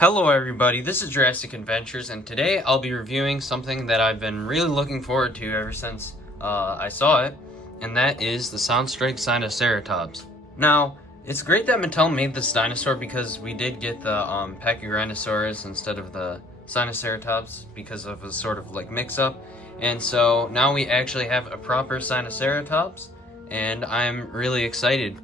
Hello everybody, this is Jurassic Adventures, and today I'll be reviewing something that I've been really looking forward to ever since I saw it, and that is the Soundstrike Sinoceratops. Now, it's great that Mattel made this dinosaur because we did get the Pachyrhinosaurus instead of the Sinoceratops because of a sort of like mix-up, and so now we actually have a proper Sinoceratops, and I'm really excited.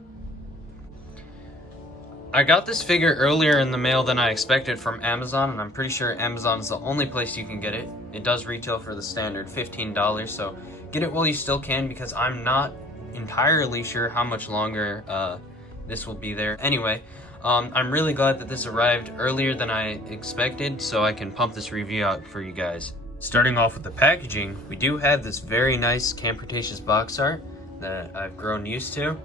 I got this figure earlier in the mail than I expected from Amazon, and I'm pretty sure Amazon is the only place you can get it. It does retail for the standard $15, so get it while you still can because I'm not entirely sure how much longer this will be there. Anyway, I'm really glad that this arrived earlier than I expected, so I can pump this review out for you guys. Starting off with the packaging, we do have this very nice Camp Cretaceous box art that I've grown used to.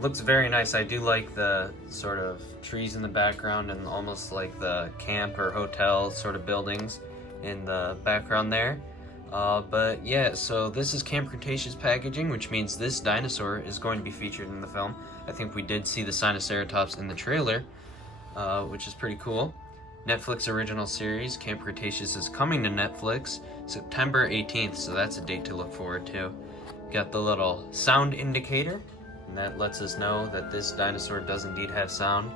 Looks very nice. I do like the sort of trees in the background and almost like the camp or hotel sort of buildings in the background there. But yeah, so this is Camp Cretaceous packaging, which means this dinosaur is going to be featured in the film. I think we did see the Sinoceratops in the trailer, which is pretty cool. Netflix original series, Camp Cretaceous, is coming to Netflix September 18th, so that's a date to look forward to. Got the little sound indicator, and that lets us know that this dinosaur does indeed have sound.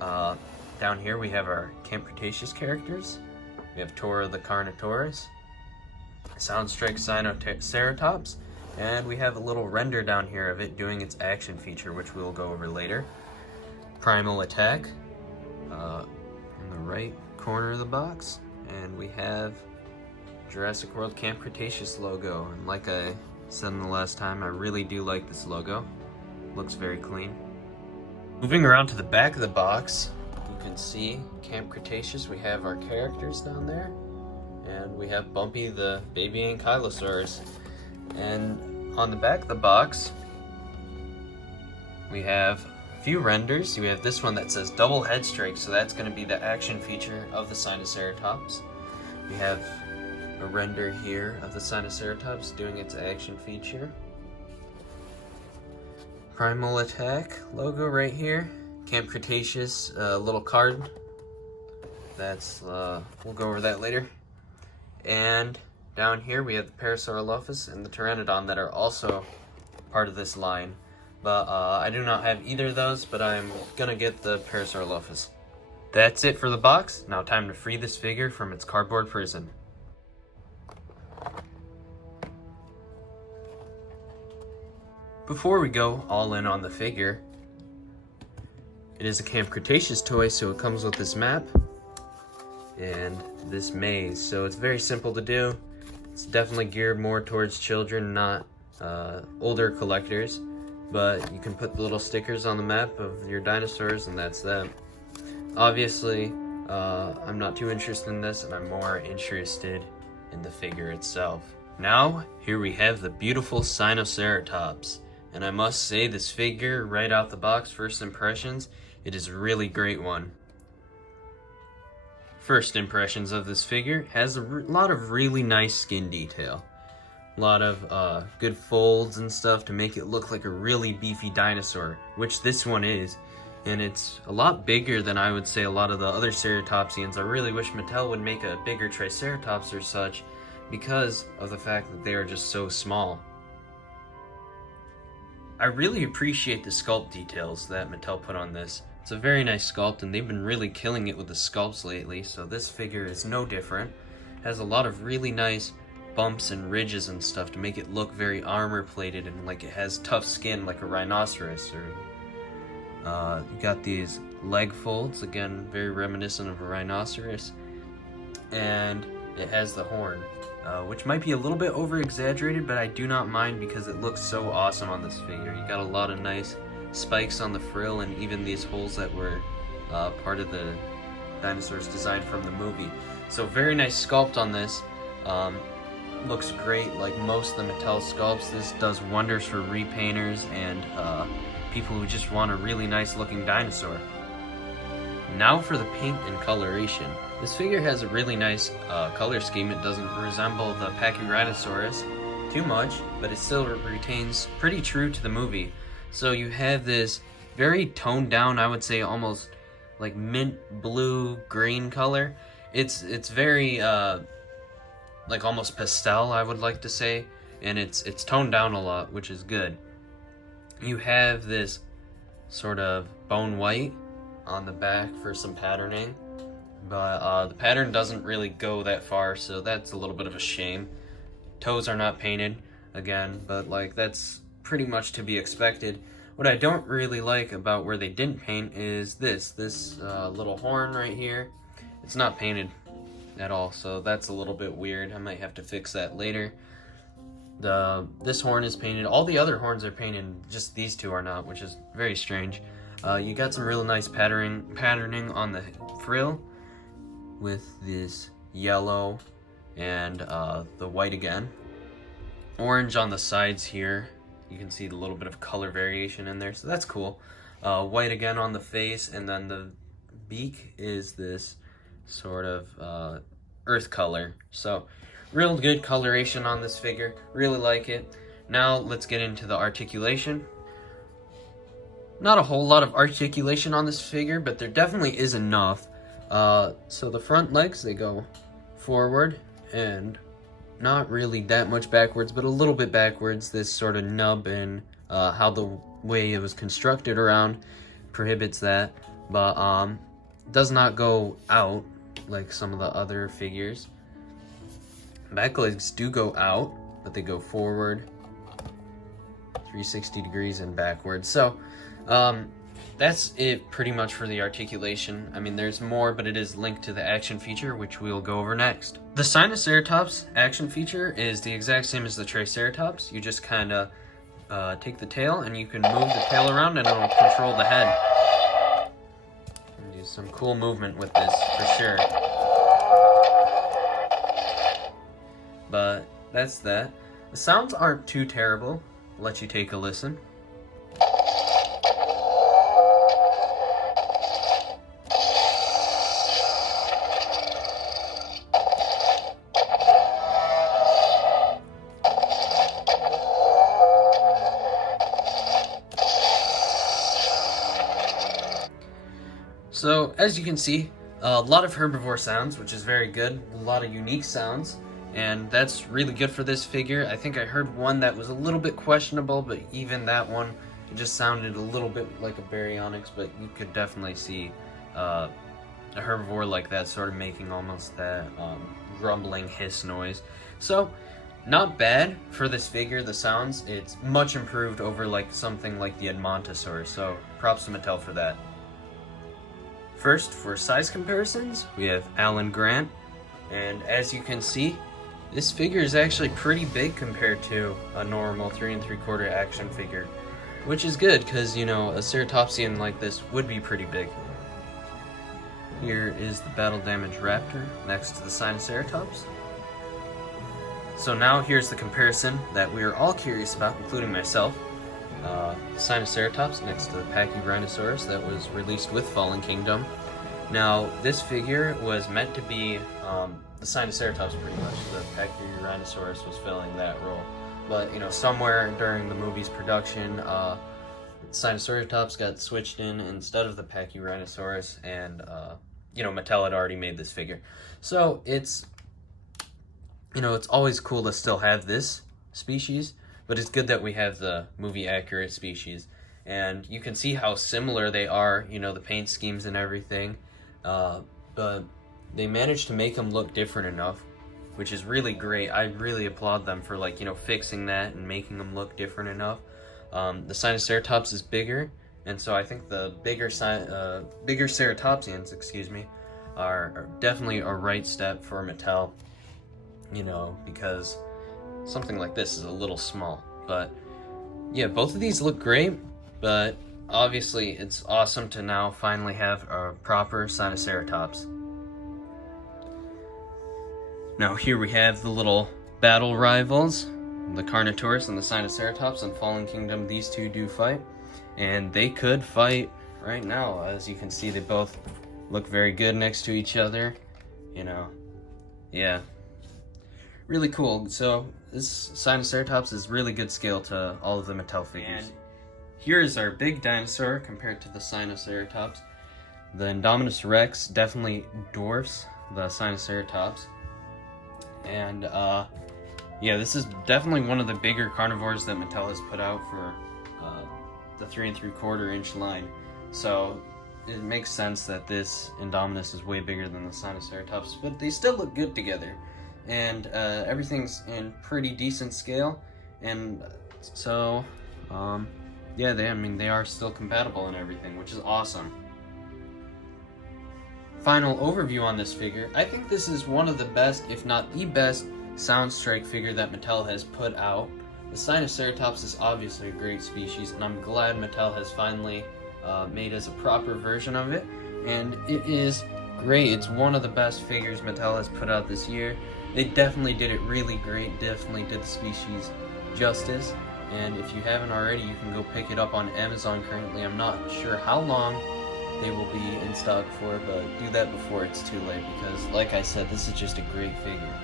Down here we have our Camp Cretaceous characters. We have Tora the Carnotaurus, Soundstrike Sinoceratops, and we have a little render down here of it doing its action feature, which we'll go over later. Primal Attack in the right corner of the box, and we have Jurassic World Camp Cretaceous logo, and like I said in the last time, I really do like this logo. Looks very clean. Moving around to the back of the box, you can see Camp Cretaceous. We have our characters down there, and we have Bumpy the baby ankylosaurus. And on the back of the box, we have a few renders. We have this one that says double head strike, so that's going to be the action feature of the Sinoceratops. We have a render here of the Sinoceratops doing its action feature. Primal Attack logo right here. Camp Cretaceous little card. That's we'll go over that later. And down here we have the Parasaurolophus and the Pteranodon that are also part of this line. But I do not have either of those, but I'm gonna get the Parasaurolophus. That's it for the box. Now time to free this figure from its cardboard prison. Before we go all in on the figure, it is a Camp Cretaceous toy, so it comes with this map and this maze. So it's very simple to do. It's definitely geared more towards children, not older collectors, but you can put the little stickers on the map of your dinosaurs and that's that. Obviously, I'm not too interested in this, and I'm more interested in the figure itself. Now, here we have the beautiful Sinoceratops. And I must say, this figure, right out the box, first impressions, it is a really great one. First impressions of this figure, has a lot of really nice skin detail. A lot of good folds and stuff to make it look like a really beefy dinosaur, which this one is. And it's a lot bigger than I would say a lot of the other ceratopsians. I really wish Mattel would make a bigger Triceratops or such because of the fact that they are just so small. I really appreciate the sculpt details that Mattel put on this. It's a very nice sculpt, and they've been really killing it with the sculpts lately, so this figure is no different. It has a lot of really nice bumps and ridges and stuff to make it look very armor plated and like it has tough skin like a rhinoceros. Or you got these leg folds, again very reminiscent of a rhinoceros, and it has the horn. Which might be a little bit over exaggerated, but I do not mind because it looks so awesome on this figure. You got a lot of nice spikes on the frill and even these holes that were part of the dinosaur's design from the movie. So very nice sculpt on this. Looks great like most of the Mattel sculpts. This does wonders for repainters and people who just want a really nice looking dinosaur. Now for the paint and coloration. This figure has a really nice color scheme. It doesn't resemble the Pachyrhinosaurus too much, but it still retains pretty true to the movie. So you have this very toned down, I would say almost like mint blue green color. It's very like almost pastel, I would like to say, and it's toned down a lot, which is good. You have this sort of bone white on the back for some patterning, but the pattern doesn't really go that far, so that's a little bit of a shame. Toes are not painted again, but like that's pretty much to be expected. What I don't really like about where they didn't paint is this little horn right here. It's not painted at all, so that's a little bit weird. I might have to fix that later. This horn is painted. All the other horns are painted, just these two are not, which is very strange. You got some real nice patterning on the frill with this yellow and the white again. Orange on the sides here. You can see a little bit of color variation in there, so that's cool. White again on the face, and then the beak is this sort of earth color. So real good coloration on this figure. Really like it. Now let's get into the articulation. Not a whole lot of articulation on this figure, but there definitely is enough. So the front legs, they go forward and not really that much backwards, but a little bit backwards. This sort of nub and how the way it was constructed around prohibits that, but does not go out like some of the other figures. Back legs do go out, but they go forward 360 degrees and backwards. So that's it pretty much for the articulation. I mean, there's more, but it is linked to the action feature, which we'll go over next. The Sinoceratops action feature is the exact same as the Triceratops. You just kind of take the tail, and you can move the tail around, and it'll control the head. And do some cool movement with this, for sure. But that's that. The sounds aren't too terrible. I'll let you take a listen. So, as you can see, a lot of herbivore sounds, which is very good. A lot of unique sounds, and that's really good for this figure. I think I heard one that was a little bit questionable, but even that one, it just sounded a little bit like a baryonyx, but you could definitely see a herbivore like that sort of making almost that rumbling hiss noise. So, not bad for this figure, the sounds. It's much improved over like something like the Edmontosaurus, so props to Mattel for that. First, for size comparisons, we have Alan Grant, and as you can see, this figure is actually pretty big compared to a normal 3 3/4 action figure, which is good because, you know, a ceratopsian like this would be pretty big. Here is the battle damaged raptor next to the Sinoceratops. So now here's the comparison that we are all curious about, including myself. Sinoceratops next to the Pachyrhinosaurus that was released with Fallen Kingdom. Now, this figure was meant to be the Sinoceratops pretty much. The Pachyrhinosaurus was filling that role. But, you know, somewhere during the movie's production, Sinoceratops got switched in instead of the Pachyrhinosaurus, and, you know, Mattel had already made this figure. So, it's, you know, it's always cool to still have this species, but it's good that we have the movie-accurate species. And you can see how similar they are, you know, the paint schemes and everything. But they managed to make them look different enough, which is really great. I really applaud them for, like, you know, fixing that and making them look different enough. The Sinoceratops is bigger, and so I think the bigger ceratopsians, excuse me, are definitely a right step for Mattel, you know, because something like this is a little small. But yeah, both of these look great, but obviously it's awesome to now finally have a proper Sinoceratops. Now here we have the little battle rivals, the Carnotaurus and the Sinoceratops. In Fallen Kingdom, these two do fight, and they could fight right now. As you can see, they both look very good next to each other, you know. Yeah, really cool. So this Sinoceratops is really good scale to all of the Mattel figures. And here is our big dinosaur compared to the Sinoceratops. The Indominus Rex definitely dwarfs the Sinoceratops. And yeah, this is definitely one of the bigger carnivores that Mattel has put out for the 3 3/4 inch line. So it makes sense that this Indominus is way bigger than the Sinoceratops, but they still look good together. And everything's in pretty decent scale. And so, yeah, they are still compatible and everything, which is awesome. Final overview on this figure. I think this is one of the best, if not the best, Soundstrike figure that Mattel has put out. The Sinoceratops is obviously a great species, and I'm glad Mattel has finally made us a proper version of it. And it is great. It's one of the best figures Mattel has put out this year. They definitely did it really great, definitely did the species justice. And if you haven't already, you can go pick it up on Amazon currently. I'm not sure how long they will be in stock for, but do that before it's too late, because like I said, this is just a great figure.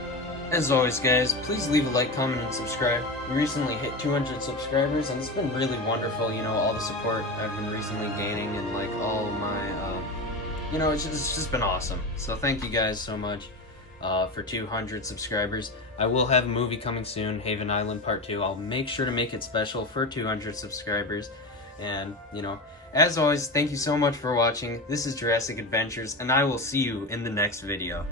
As always, guys, please leave a like, comment, and subscribe. We recently hit 200 subscribers, and it's been really wonderful, you know, all the support I've been recently gaining, and like all my, you know, it's just been awesome. So thank you guys so much for 200 subscribers. I will have a movie coming soon, Haven Island Part 2. I'll make sure to make it special for 200 subscribers. And, you know, as always, thank you so much for watching. This is Jurassic Adventures, and I will see you in the next video.